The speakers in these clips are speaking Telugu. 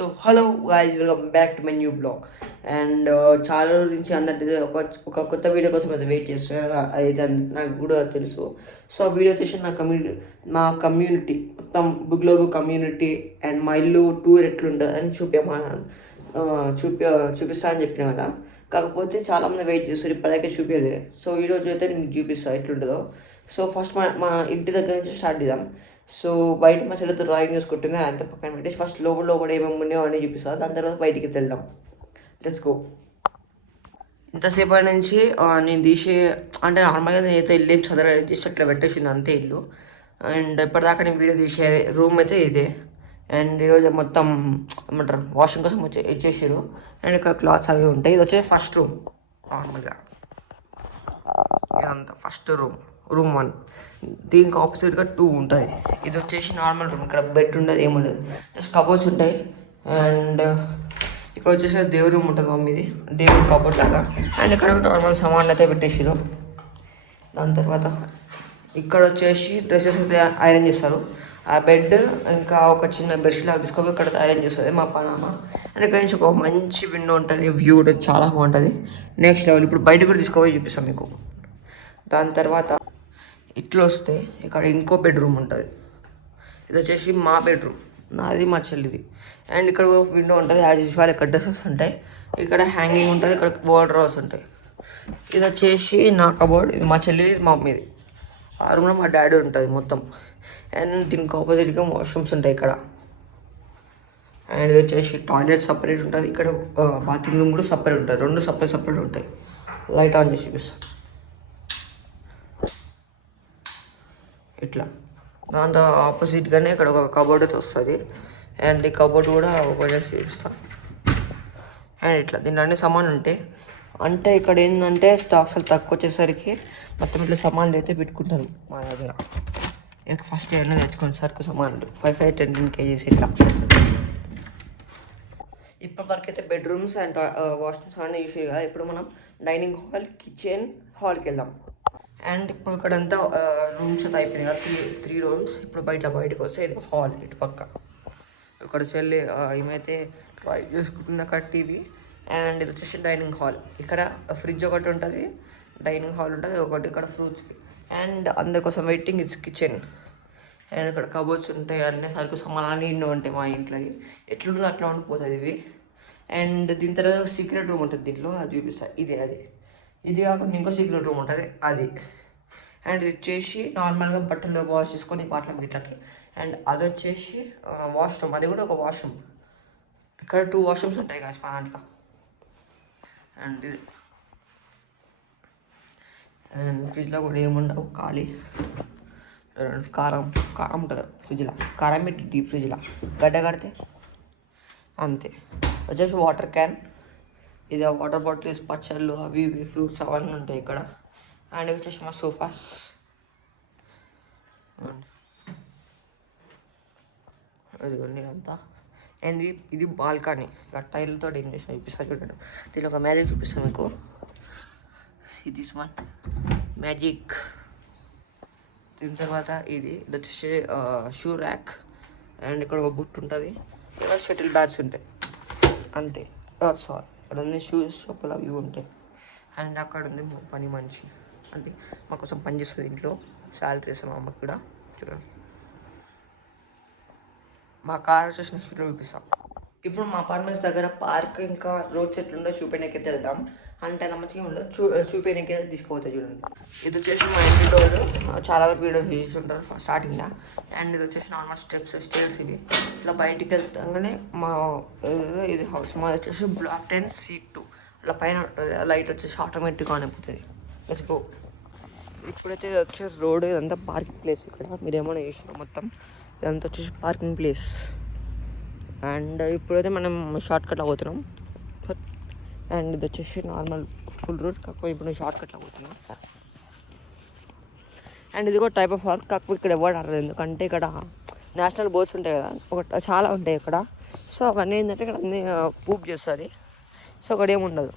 So hello guys, welcome back to my new blog. And చాలా రోజుల నుంచి అందరి ఒక కొత్త వీడియో కోసం అయితే వెయిట్ చేస్తున్నారు. అయితే నాకు కూడా తెలుసు. సో ఆ వీడియో వచ్చేసి నా కమ్యూనిటీ మొత్తం గ్లోబల్ కమ్యూనిటీ అండ్ మా ఇల్లు టూర్ ఎట్లుంటుంది అని చూపిస్తా అని చెప్పిన కదా. కాకపోతే చాలామంది వెయిట్ చేస్తారు, ఇప్పటికే చూపించలేదు. సో ఈరోజు అయితే నేను చూపిస్తాను ఎట్లుంటుందో. సో ఫస్ట్ మా ఇంటి దగ్గర నుంచి స్టార్ట్ చేద్దాం. సో బయట మా చెల్లెతో డ్రాయింగ్ చేసుకుంటుంది, అంత పక్కన పెట్టేసి ఫస్ట్ లోపల ఏమేమి ఉన్నాయో అని చూపిస్తాను. దాని తర్వాత బయటికి వెళ్దాం. Let's go. ఇంతసేపటి నుంచి నేను తీసే అంటే నార్మల్గా నేనైతే ఇల్లు ఏం చదవలేదు, జస్ట్ అట్లా పెట్టేసింది అంతే ఇల్లు. అండ్ ఇప్పటిదాకా నేను వీడియో తీసే రూమ్ అయితే ఇదే. అండ్ ఈరోజు మొత్తం ఏమంటారు వాషింగ్ కోసం ఇచ్చేసారు. అండ్ ఇక్కడ క్లాత్స్ అవి ఉంటాయి. ఇది వచ్చేసి ఫస్ట్ రూమ్. నార్మల్గా ఇదంతా ఫస్ట్ రూమ్ 1. దీనికి ఆపోజిట్గా 2 ఉంటుంది. ఇది వచ్చేసి నార్మల్ రూమ్. ఇక్కడ బెడ్ ఉండదు, ఏముండదు, జస్ట్ కబోర్డ్స్ ఉంటాయి. అండ్ ఇక్కడ వచ్చేసి దేవుడి రూమ్ ఉంటుంది మమ్మీది, దేవుడి కబోర్డ్ లాగా. అండ్ ఇక్కడ నార్మల్ సామాన్లు అయితే పెట్టేసారు. దాని తర్వాత ఇక్కడ వచ్చేసి డ్రెస్సెస్ అయితే ఐరన్ చేస్తారు. ఆ బెడ్ ఇంకా ఒక చిన్న బెడ్షీట్ లాగా తీసుకొని ఇక్కడ ఐరన్ చేస్తుంది మా పనామ. అండ్ ఇక్కడ నుంచి ఒక మంచి విండో ఉంటుంది, వ్యూ ఉంటుంది, చాలా బాగుంటుంది, నెక్స్ట్ లెవెల్. ఇప్పుడు బయట కూడా తీసుకొని చూపిస్తాం మీకు. దాని తర్వాత ఇట్లా వస్తే ఇక్కడ ఇంకో బెడ్రూమ్ ఉంటుంది. ఇది వచ్చేసి మా బెడ్రూమ్, నాది మా చెల్లిది. అండ్ ఇక్కడ విండో ఉంటుంది, యాజ్ యూజువల్ ఇక్కడ డ్రెస్సెస్ ఉంటాయి. ఇక్కడ హ్యాంగింగ్ ఉంటుంది, ఇక్కడ వార్డ్రోబ్స్ ఉంటాయి. ఇది వచ్చేసి నా కబోర్డ్, ఇది మా చెల్లిది, ఇది మా మమ్మీది. ఆ రూమ్లో మా డాడీ ఉంటుంది మొత్తం. అండ్ దీనికి ఆపోజిట్గా వాష్రూమ్స్ ఉంటాయి ఇక్కడ. అండ్ ఇది వచ్చేసి టాయిలెట్ సపరేట్ ఉంటుంది. ఇక్కడ బాతింగ్ రూమ్ కూడా సపరేట్ ఉంటుంది, 2 సపరేట్ ఉంటాయి. లైట్ ఆన్ చేసి చూపిస్తాను ఇట్లా. దాంతో ఆపోజిట్గానే ఇక్కడ ఒక కబోర్డ్ అయితే వస్తుంది. అండ్ ఈ కబోర్డ్ కూడా ఓపెన్ చేసి చూపిస్తాను. అండ్ ఇట్లా దీంట్లో అన్ని సామాన్లు ఉంటాయి. అంటే ఇక్కడ ఏంటంటే స్టాక్స్ తక్కువ వచ్చేసరికి మొత్తం ఇట్లా సామాన్లు అయితే పెట్టుకుంటారు మా దగ్గర. ఇక ఫస్ట్ ఏమైనా తెచ్చుకోండి సరుకు సామాన్లు 5-10 kgs ఇట్లా. ఇప్పటి వరకు అయితే బెడ్రూమ్స్ అండ్ వాష్రూమ్స్ అన్నీ యూస్ కదా. ఇప్పుడు మనం డైనింగ్ హాల్, కిచెన్, హాల్కి వెళ్దాం. అండ్ ఇప్పుడు ఇక్కడంతా రూమ్స్ అయితే అయిపోయింది కదా, 3 రూమ్స్. ఇప్పుడు బయటకు వస్తే ఇది హాల్, ఇటు పక్క. ఇక్కడ చెల్లి ఏమైతే ట్రై చేసుకుంటుంది అక్కడ టీవీ. అండ్ ఇది వచ్చేసి డైనింగ్ హాల్. ఇక్కడ ఫ్రిడ్జ్ ఒకటి ఉంటుంది, డైనింగ్ హాల్ ఉంటుంది ఒకటి, ఇక్కడ ఫ్రూట్స్కి. అండ్ అందరి కోసం వెయిటింగ్, ఇట్స్ కిచెన్. అండ్ ఇక్కడ కబోర్డ్స్ ఉంటాయి, అన్నీ సరుకు సామాన్లు ఇన్ని ఉంటాయి మా ఇంట్లోకి. ఎట్లుంటుందో అట్లా ఉండిపోతుంది ఇవి. అండ్ దీని తర్వాత సీక్రెట్ రూమ్ ఉంటుంది దీంట్లో, అది చూపిస్తాను. ఇది కాకుండా ఇంకో సీక్రెట్ రూమ్ ఉంటుంది, అది. అండ్ ఇది వచ్చేసి నార్మల్గా బట్టలు వాష్ చేసుకొని వాటికి వీటికి. అండ్ అది వచ్చేసి వాష్రూమ్, అది కూడా ఒక వాష్రూమ్. ఇక్కడ 2 వాష్రూమ్స్ ఉంటాయి కదా మా దాంట్లో. అండ్ ఇది అండ్ ఫ్రిడ్జ్లో కూడా ఏముండవు, ఖాళీ. కారం ఉంటుంది ఫ్రిడ్జ్లో, కారం పెట్టి డీప్ ఫ్రిడ్జ్లో గడ్డ కడితే అంతే. వచ్చేసి వాటర్ క్యాన్, ఇది వాటర్ బాటిల్స్, పచ్చళ్ళు, అవి ఇవి ఫ్రూట్స్ అవన్నీ ఉంటాయి ఇక్కడ. అండ్ వచ్చేసి మా సోఫాస్. అదిగోండి అంతా. అండ్ ఇది బాల్కనీ. ఇక టైల్తో ఏం చేసి చూపిస్తాను చూడండి. దీని ఒక మ్యాజిక్ చూపిస్తాను మీకు. This one magic. దీని తర్వాత ఇది వచ్చేసి షూ ర్యాక్. అండ్ ఇక్కడ ఒక బుట్ట ఉంటుంది, ఇక్కడ షటిల్ బ్యాట్స్ ఉంటాయి అంతే. సారీ, ఇక్కడ ఉంది షూస్, చెప్పులు అవి ఉంటాయి. అండ్ అక్కడ ఉంది పని మనిషి, అంటే మా కోసం పని చేస్తుంది ఇంట్లో, శాలరీ ఇస్తాం మా అమ్మకి కూడా. చూడండి మా కార్ వచ్చేసి నెక్స్ట్ చూపిస్తాం. ఇప్పుడు మా అపార్ట్మెంట్స్ దగ్గర పార్క్ ఇంకా రోడ్స్ ఎట్లుండో చూపించడానికి వెళ్దాం. అంటే అంత మంచిగా ఉండదు, చూపించడానికి తీసుకుపోతాయి చూడండి. ఇది వచ్చేసి మా ఇంటి డోర్. చాలా వరకు వీడియోస్ చూస్తుంటారు స్టార్టింగ్లో. అండ్ ఇది వచ్చేసి నార్మల్ స్టేర్స్ ఇవి. ఇట్లా బయటికి వెళ్తాగానే ఇది హౌస్. మా వచ్చేసి బ్లాక్ 10C2. అలా పైన లైట్ వచ్చేసి ఆటోమేటిక్గా ఆన్ అయిపోతుంది. Let's go. ఇప్పుడైతే ఇది వచ్చేసి రోడ్, ఇదంతా పార్కింగ్ ప్లేస్. ఇక్కడ మీరు ఏమైనా చేసారు మొత్తం, ఇదంతా వచ్చేసి పార్కింగ్ ప్లేస్. అండ్ ఇప్పుడైతే మనం షార్ట్ కట్లో పోతున్నాం. అండ్ ఇది వచ్చేసి నార్మల్ ఫుల్ రూట్, కాకపోతే ఇప్పుడు షార్ట్ కట్లో పోతున్నాం. అండ్ ఇది కూడా టైప్ ఆఫ్ పార్క్, కాకపోతే ఇక్కడ ఎవరు ఆడలేదు, ఎందుకంటే ఇక్కడ నేషనల్ బోర్డ్స్ ఉంటాయి కదా, చాలా ఉంటాయి ఇక్కడ. సో అవన్నీ ఏంటంటే ఇక్కడ అన్నీ పూక్ చేస్తుంది, సో అక్కడ ఏముండదు.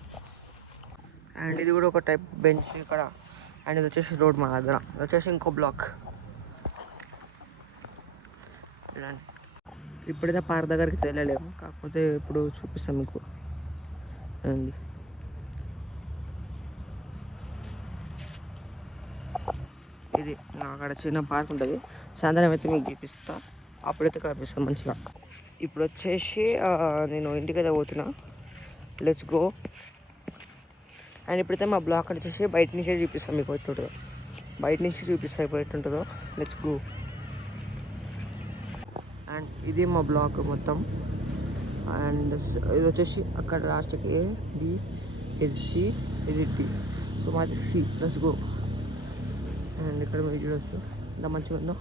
అండ్ ఇది కూడా ఒక టైప్ బెంచ్ ఇక్కడ. అండ్ ఇది వచ్చేసి రోడ్ మా దగ్గర. ఇది వచ్చేసి ఇంకో బ్లాక్ చూడండి. ఇప్పుడైతే పార్క్ దగ్గరికి వెళ్ళలేము, కాకపోతే ఇప్పుడు చూపిస్తాం మీకు. అండ్ ఇది అక్కడ చిన్న పార్క్ ఉంటుంది, సాయంత్రం అయితే మీకు చూపిస్తా, అప్పుడైతే కనిపిస్తుంది మంచిగా. ఇప్పుడు వచ్చేసి నేను ఇంటికైతే పోతున్నా, లెట్స్ గో. అండ్ ఇప్పుడైతే మా బ్లాక్ వచ్చేసి బయట నుంచే చూపిస్తాను మీకు ఎట్లుంటుందో, బయట నుంచి చూపిస్తాను ఇప్పుడు ఎట్లుంటుందో. Let's go. అండ్ ఇది మా బ్లాక్ మొత్తం. అండ్ ఇది వచ్చేసి అక్కడ లాస్ట్కి ఏ బి, ఇది సి, ఇది డి, సో మాది సి. Let's go. అండ్ ఇక్కడ మీరు చూడవచ్చు ఎంత మంచిగా ఉందో.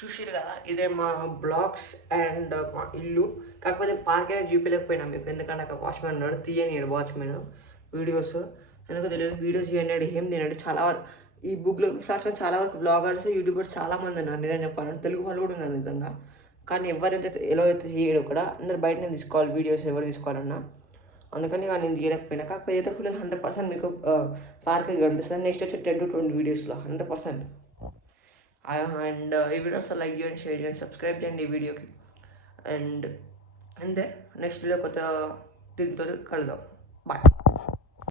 చూసారు కదా, ఇదే మా బ్లాగ్స్ అండ్ మా ఇల్లు. కాకపోతే పార్క్ అయితే చూపించలేకపోయినా మీకు, ఎందుకంటే అక్కడ వాచ్మెన్ ఉన్నాడు, తీయనియాడు వాచ్మెన్ వీడియోస్. ఎందుకో తెలియదు, వీడియోస్ తీయనియాడు, ఏం తినడు. చాలా వరకు ఈ బుక్లో ఫ్లాట్స్లో చాలా వరకు బ్లాగర్స్ యూట్యూబర్స్ చాలామంది ఉన్నారు, నిజం చెప్పాలంటే తెలుగు వాళ్ళు కూడా ఉన్నారు నిజంగా. కానీ ఎవరైతే ఎలా అయితే చేయడు కూడా, అందరు బయటనే తీసుకోవాలి వీడియోస్, ఎవరు తీసుకోవాలన్నా. అందుకని నేను తీయలేకపోయినా. కాకపోతే అయితే ఫుల్ 100% మీకు పార్క్ కనిపిస్తుంది. నెక్స్ట్ వచ్చి 10 to 20 వీడియోస్లో 100%. అండ్ ఈ వీడియోస్ లైక్ చేయండి, షేర్ చేయండి, సబ్స్క్రైబ్ చేయండి ఈ వీడియోకి. అండ్ అంతే, నెక్స్ట్ వీడియో కొత్త దీంతో కలుద్దాం. బాయ్.